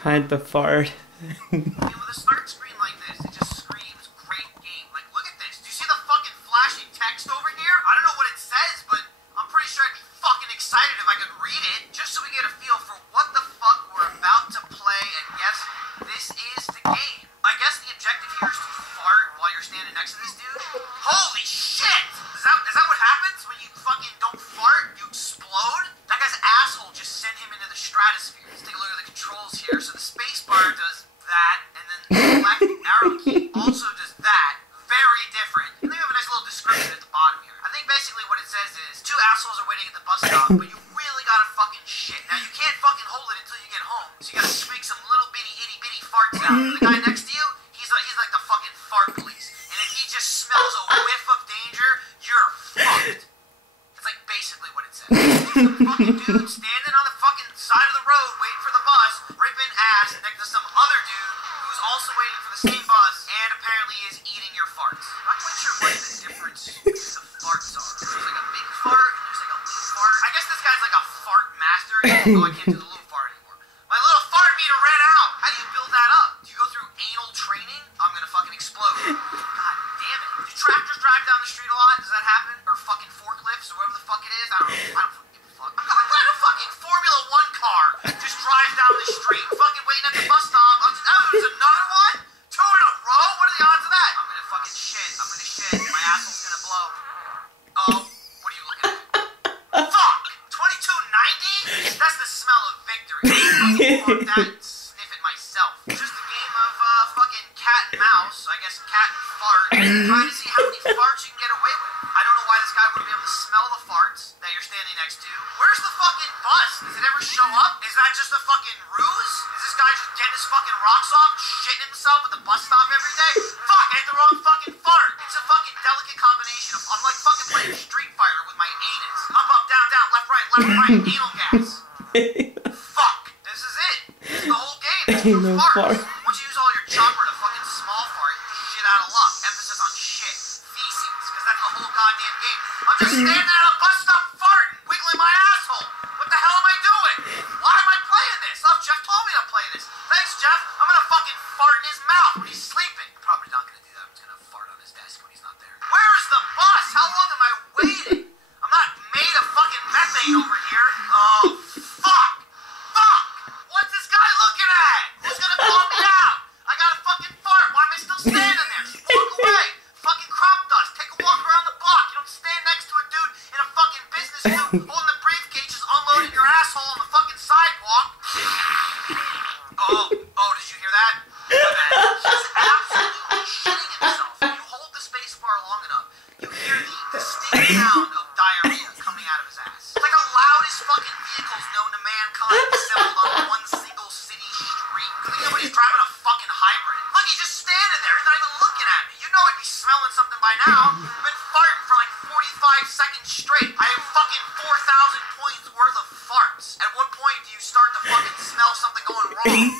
Hide the fart. With a start screen like this, it just screams great game. Like, look at this. Do you see the fucking flashing text over here? I don't know what it says, but I'm pretty sure I'd be fucking excited if I could read it, just so we get a feel for what the fuck we're about to play. And yes, this is the game. I guess the objective here is to fart while you're standing next to this dude. Holy shit! Is that what happens when you fucking don't fart? You explode? That guy's asshole just sent him into the stratosphere. Let's take a look at the controls here. So the space bar does that, and then the left arrow key also does that. Very different. And they have a nice little description at the bottom here. I think basically what it says is, two assholes are waiting at the bus stop, but you really gotta fucking shit. Now you can't fucking hold it until you get home, so you gotta squeak some little bitty itty bitty farts out. The guy next to you, he's like the fucking fart police. And if he just smells a whiff of danger, you're fucked. That's like basically what it says. Some fucking dude standing on the fucking side of the road waiting for the bus, ripping ass next to some other dude who's also waiting for the same bus and apparently is eating your farts. I'm not quite sure what the difference the farts are. There's like a big fart and there's like a little fart. I guess this guy's like a fart master. Oh, I can't do the little fart anymore. My little fart meter ran out. How do you build that up? Do you go through anal training? I'm gonna fucking explode. God damn it. Do tractors drive down the street a lot? Does that happen? Or fucking forklifts or whatever the fuck it is? I don't fucking give a fuck. I'm glad a fucking Formula 1 car just drives down the street. Fucking waiting at the bus stop. Oh, there's another one? Two in a row? What are the odds of that? I'm gonna fucking shit. I'm gonna shit. My asshole's gonna blow. Oh, what are you looking at? Fuck! 2290? That's the smell of victory. Fuck that and sniff it myself. Just a game of fucking cat and mouse. I guess cat and fart. Trying to see how many farts you can get away with. I don't know why this guy wouldn't be able to smell the farts that you're standing next to. Where's the fucking bus? Does it ever show up? Is that just a fucking ruse? Is this guy just getting his fucking rocks off, shitting himself at the bus stop every day? Fuck, I hit the wrong fucking fart. It's a fucking delicate combination of, I'm like fucking playing Street Fighter with my anus. Up, down, left, right, anal gas. Fuck, this is it. This is the whole game. Anal fart. Once you use all your chopper to fucking small fart, you're shit out of luck. Emphasis on shit. Feces, because that's the whole goddamn game. I'm just standing at a bus stop farting, wiggling my asshole. What the hell am I doing? Why am I playing this? Oh, Jeff told me to play this. Thanks, Jeff. I'm gonna fucking fart in his mouth when he's sleeping. I'm probably not gonna do that. I'm just gonna fart on his desk when he's not there. Where's the bus? How long am I waiting? I'm not made of fucking methane over here. Oh, fuck. Fuck. What's this guy looking at? Who's gonna call me out? I gotta fucking fart. Why am I still standing there? Just walk away. Fucking crop dust. Take a walk around the block. You don't stand next to a dude in a fucking business suit holding the briefcase just unloading your asshole on the fucking sidewalk. Oh, did you hear that? He's absolutely shitting himself. If you hold the space bar long enough, you hear the distinct sound of diarrhea coming out of his ass. It's like the loudest fucking vehicles known to mankind assembled on one single city street. I think nobody's driving a fucking hybrid. Look, he's just standing there. He's not even looking at me. You know I'd be smelling something by now. I've been farting for like 45 seconds straight. I have fucking 4,000 points worth of farts. At what point do you start to fucking smell something going wrong?